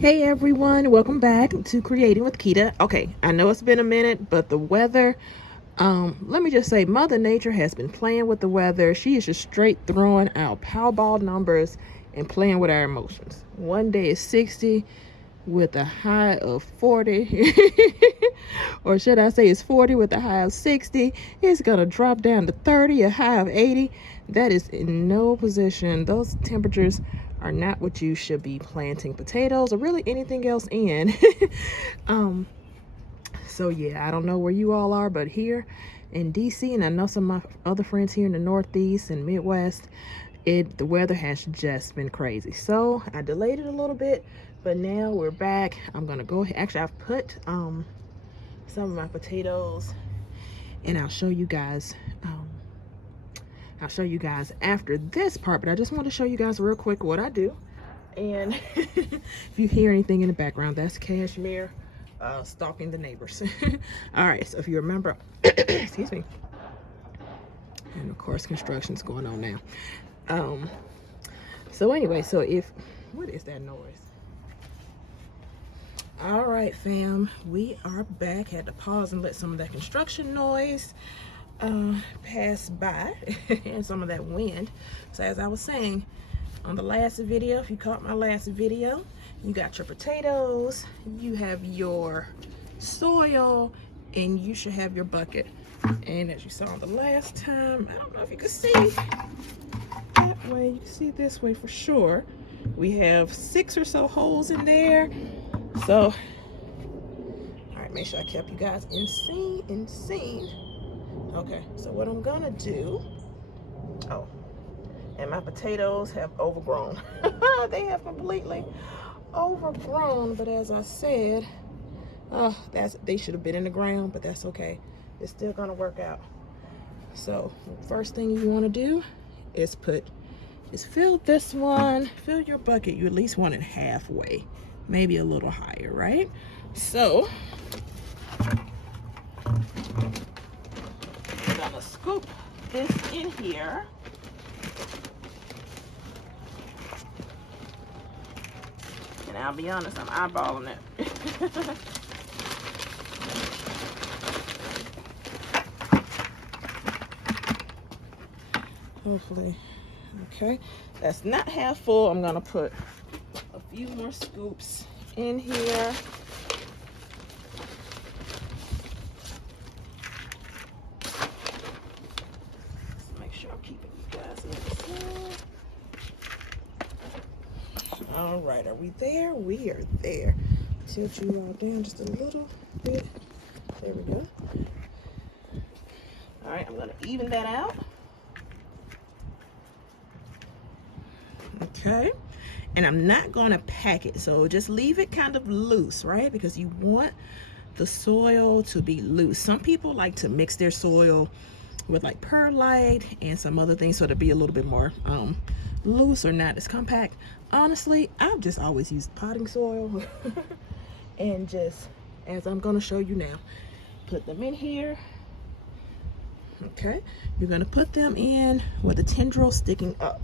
Hey everyone, welcome back to Creating with Keita. Okay, I know it's been a minute, but the weather, let me just say, Mother Nature has been playing with the weather. She is just straight throwing out Powerball numbers and playing with our emotions. One day is 60 with a high of 40, or should I say it's 40 with a high of 60. It's gonna drop down to 30, a high of 80. That is in no position. Those temperatures are not what you should be planting potatoes or really anything else in. um so yeah, I don't know where you all are, but here in DC, and I know some of my other friends here in the Northeast and Midwest, the weather has just been crazy. So I delayed it a little bit, but now we're back. I'm gonna go ahead. Actually, I've put some of my potatoes, and I'll show you guys. I'll show you guys after this part, but I just want to show you guys real quick what I do. And if you hear anything in the background, that's Cashmere stalking the neighbors. All right, so if you remember, excuse me, and of course construction's going on now. So anyway, so what is that noise? All right, fam, we are back. Had to pause and let some of that construction noise pass by and some of that wind. So as I was saying on the last video, if you caught my last video, you got your potatoes, you have your soil, and you should have your bucket. And as you saw the last time, I don't know if you could see that way, you can see this way for sure. We have 6 or so holes in there. So, all right, make sure I kept you guys in scene. Okay, so what I'm gonna do, and my potatoes have overgrown. They have completely overgrown, but as I said, they should have been in the ground, but that's okay. It's still gonna work out. So first thing you wanna do is fill this one, fill your bucket. You at least want it halfway, maybe a little higher, right? So I'm gonna scoop this in here. And I'll be honest, I'm eyeballing it. Hopefully. Okay, that's not half full. I'm gonna put a few more scoops in here. Make sure I'm keeping you guys in the sun. All right, are we there? We are there. Tilt you all down just a little bit. There we go. All right, I'm gonna even that out. Okay, and I'm not going to pack it, so just leave it kind of loose, right? Because you want the soil to be loose. Some people like to mix their soil with like perlite and some other things so to be a little bit more loose or not as compact. Honestly, I've just always used potting soil. And just as I'm going to show you now, put them in here. Okay, you're going to put them in with the tendril sticking up.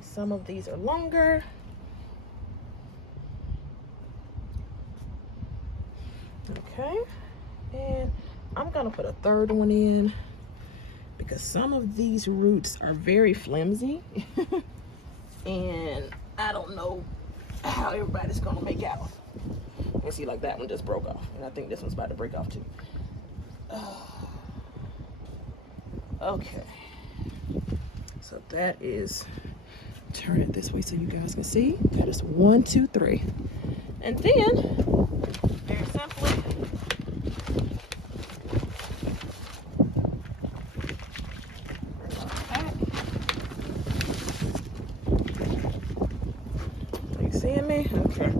Some of these are longer. Okay, and I'm gonna put a third one in because some of these roots are very flimsy and I don't know how everybody's gonna make out. You can see like that one just broke off, and I think this one's about to break off too. Okay, so that is, turn it this way so you guys can see. That is 1, 2, 3. And then, very simply, are you seeing me? Okay.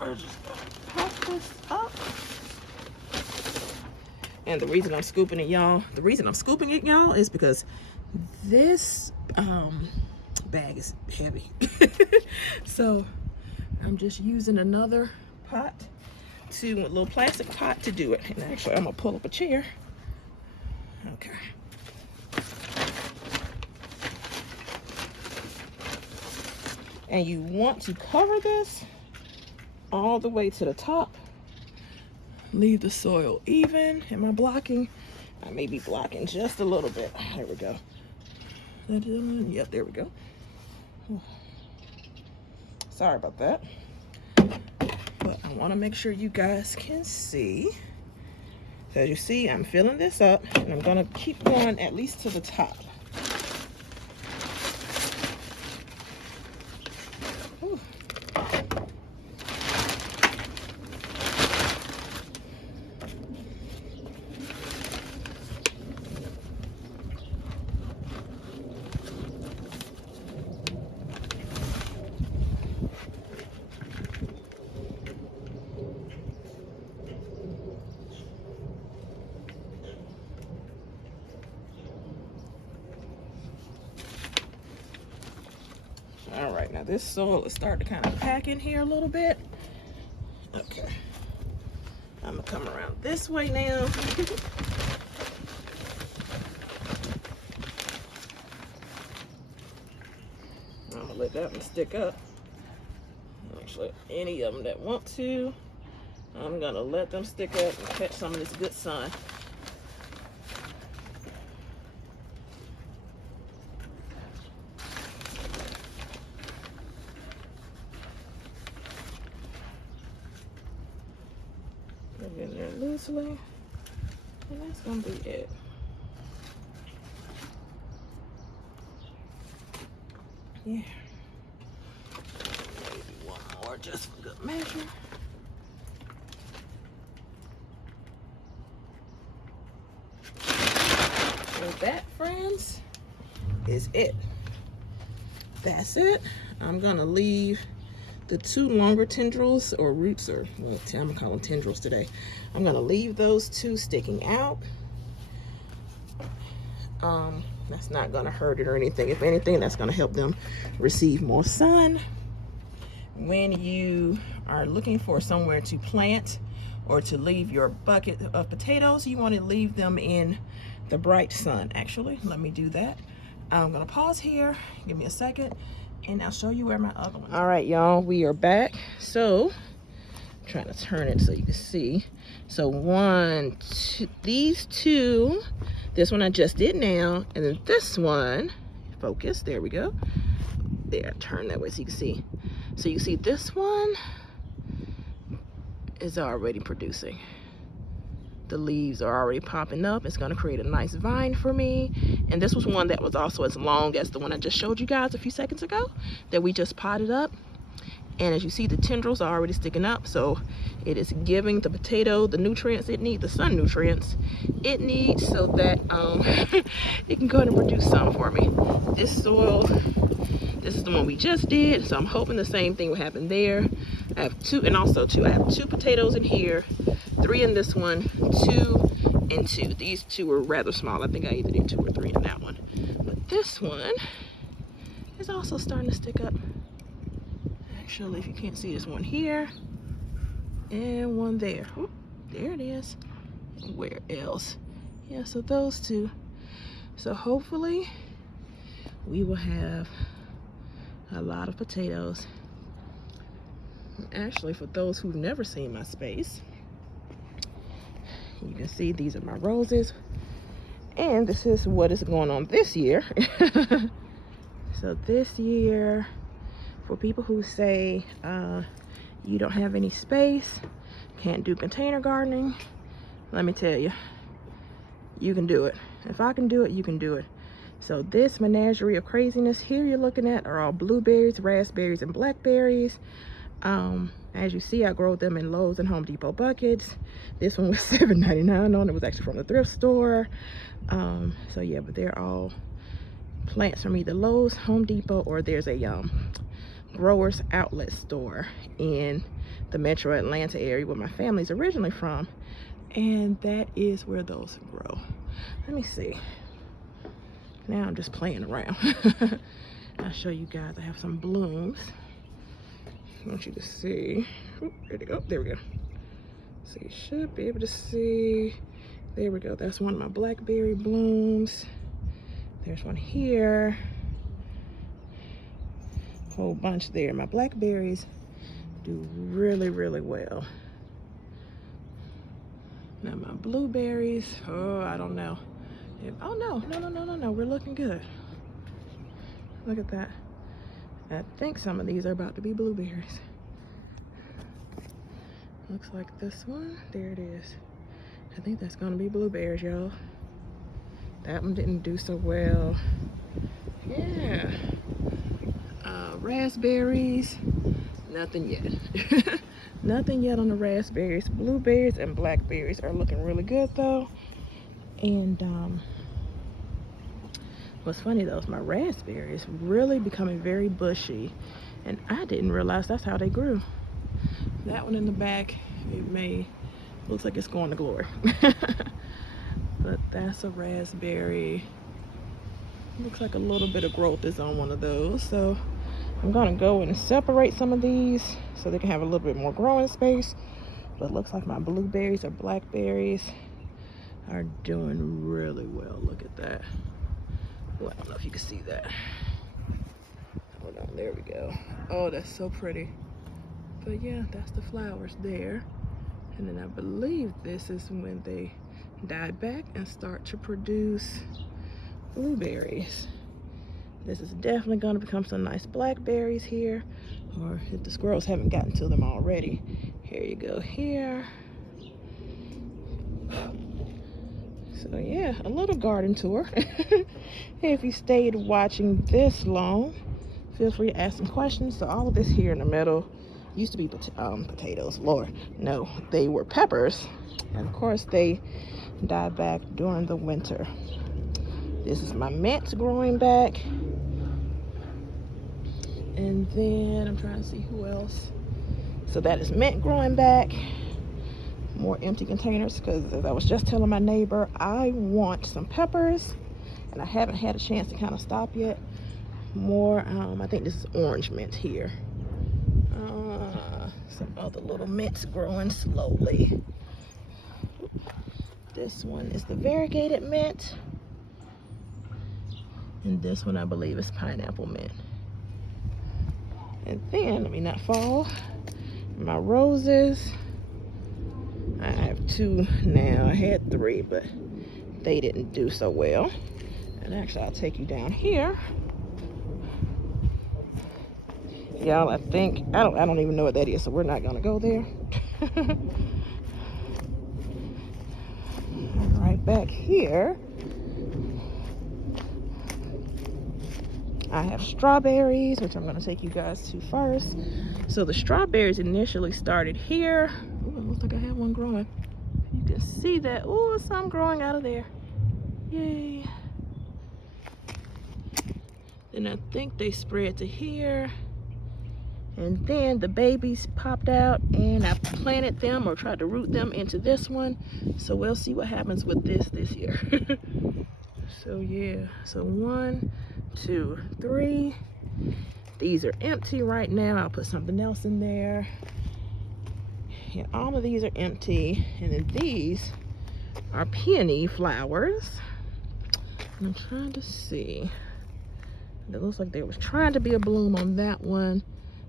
I'm just gonna pack this up. And the reason I'm scooping it, y'all, is because this bag is heavy. So I'm just using another a little plastic pot to do it. And actually, I'm gonna pull up a chair Okay. And you want to cover this all the way to the top. Leave the soil even. Am I blocking? I may be blocking just a little bit. There we go. Yep, there we go. Sorry about that. But I want to make sure you guys can see. So as you see, I'm filling this up, and I'm going to keep going at least to the top. Whew. All right, now this soil is starting to kind of pack in here a little bit. Okay, I'm gonna come around this way now. I'm gonna let that one stick up. Actually, any of them that want to, I'm gonna let them stick up and catch some of this good sun. Put it in there loosely, and that's gonna be it. Yeah. Maybe one more just for good measure. So that, friends, is it. That's it. I'm gonna leave the 2 longer tendrils or roots, or well, I'm gonna call them tendrils today. I'm gonna leave those 2 sticking out. That's not gonna hurt it or anything. If anything, that's gonna help them receive more sun. When you are looking for somewhere to plant or to leave your bucket of potatoes, you want to leave them in the bright sun. Actually, let me do that. I'm gonna pause here, give me a second, and I'll show you where my other one is. All right, y'all, we are back. So I'm trying to turn it so you can see. So 1, 2, these 2, this one I just did now, and then this one, focus, there we go. There, turn that way so you can see. So you can see this one is already producing. The leaves are already popping up. It's gonna create a nice vine for me. And this was one that was also as long as the one I just showed you guys a few seconds ago that we just potted up. And as you see, the tendrils are already sticking up. So it is giving the potato the nutrients it needs, the sun nutrients it needs, so that it can go ahead and produce some for me. This soil, this is the one we just did, so I'm hoping the same thing will happen there. I have 2, and also 2. I have 2 potatoes in here, 3 in this one, 2 and 2. These 2 were rather small. I think I either did 2 or 3 in that one. But this one is also starting to stick up. Actually, if you can't see, this one here and one there. Oop, there it is. And where else? Yeah, so those 2. So hopefully we will have a lot of potatoes. Actually, for those who've never seen my space, you can see these are my roses, and this is what is going on this year. So this year, for people who say you don't have any space, can't do container gardening, let me tell you, you can do it. If I can do it, you can do it. So this menagerie of craziness here you're looking at are all blueberries, raspberries, and blackberries. As you see, I grow them in Lowe's and Home Depot buckets. This one was $7.99 on it. Was actually from the thrift store. So yeah, but they're all plants from either Lowe's, Home Depot, or there's a growers outlet store in the metro Atlanta area where my family's originally from, and that is where those grow. Let me see. Now I'm just playing around. I'll show you guys. I have some blooms. I want you to see. Oop, there we go. There we go. So you should be able to see. There we go. That's one of my blackberry blooms. There's one here. Whole bunch there. My blackberries do really, really well. Now my blueberries, oh, I don't know. Oh no, we're looking good. Look at that. I think some of these are about to be blueberries. Looks like this one, there it is. I think that's gonna be blueberries, y'all. That one didn't do so well. Yeah. Raspberries, nothing yet. Nothing yet on the raspberries. Blueberries and blackberries are looking really good though. And what's funny though is my raspberries really becoming very bushy, and I didn't realize that's how they grew. That one in the back, looks like it's going to glory. But that's a raspberry. Looks like a little bit of growth is on one of those, so I'm gonna go and separate some of these so they can have a little bit more growing space. But it looks like my blueberries or blackberries are doing really well. Look at that. Well, I don't know if you can see that. Hold on, there we go. Oh, that's so pretty. But yeah, that's the flowers there. And then I believe this is when they die back and start to produce blueberries. This is definitely going to become some nice blackberries here, or if the squirrels haven't gotten to them already. Here you go here. So yeah, a little garden tour. If you stayed watching this long, feel free to ask some questions. So all of this here in the middle used to be potatoes. Lord, no, they were peppers, and of course they die back during the winter. This is my mint growing back. And then I'm trying to see who else. So that is mint growing back. More empty containers, because as I was just telling my neighbor, I want some peppers and I haven't had a chance to kind of stop yet. More, I think this is orange mint here. Some other little mints growing slowly. This one is the variegated mint. And this one I believe is pineapple mint. And then, let me not fall, my roses. I have 2 now. I had 3, but they didn't do so well. And actually, I'll take you down here. Y'all, I don't even know what that is, so we're not gonna go there. Right back here, I have strawberries, which I'm gonna take you guys to first. So the strawberries initially started here. Ooh, it looks like I have one growing. You can see that. Ooh, some growing out of there. Yay. Then I think they spread to here. And then the babies popped out and I planted them or tried to root them into this one. So we'll see what happens with this year. So yeah, so 1, 2, 3. These are empty right now. I'll put something else in there. Yeah, all of these are empty. And then these are peony flowers. And I'm trying to see. It looks like there was trying to be a bloom on that one.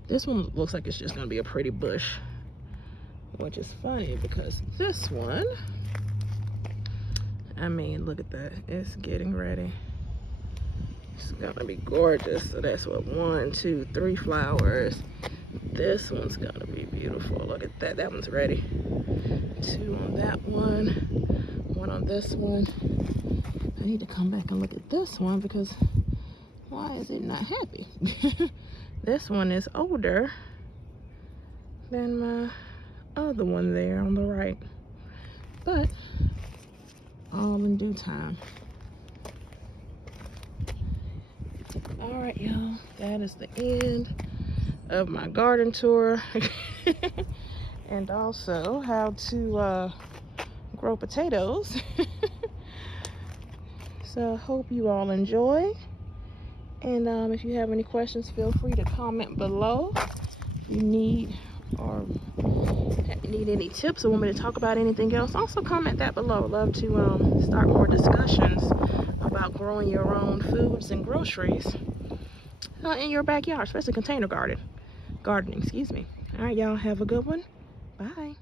This one looks like it's just gonna be a pretty bush, which is funny because this one, I mean, look at that. It's getting ready. It's gonna be gorgeous. So that's what, 1, 2, 3 flowers. This one's gonna be beautiful. Look at that. That one's ready. 2 on that one. 1 on this one. I need to come back and look at this one because why is it not happy? This one is older than my other one there on the right, but all in due time. All right, y'all, that is the end of my garden tour and also how to grow potatoes. So I hope you all enjoy. And if you have any questions, feel free to comment below. If you need or need any tips or want me to talk about anything else, also comment that below. I'd love to start more discussions about growing your own foods and groceries in your backyard, especially container gardening. Excuse me. All right, y'all, have a good one. Bye.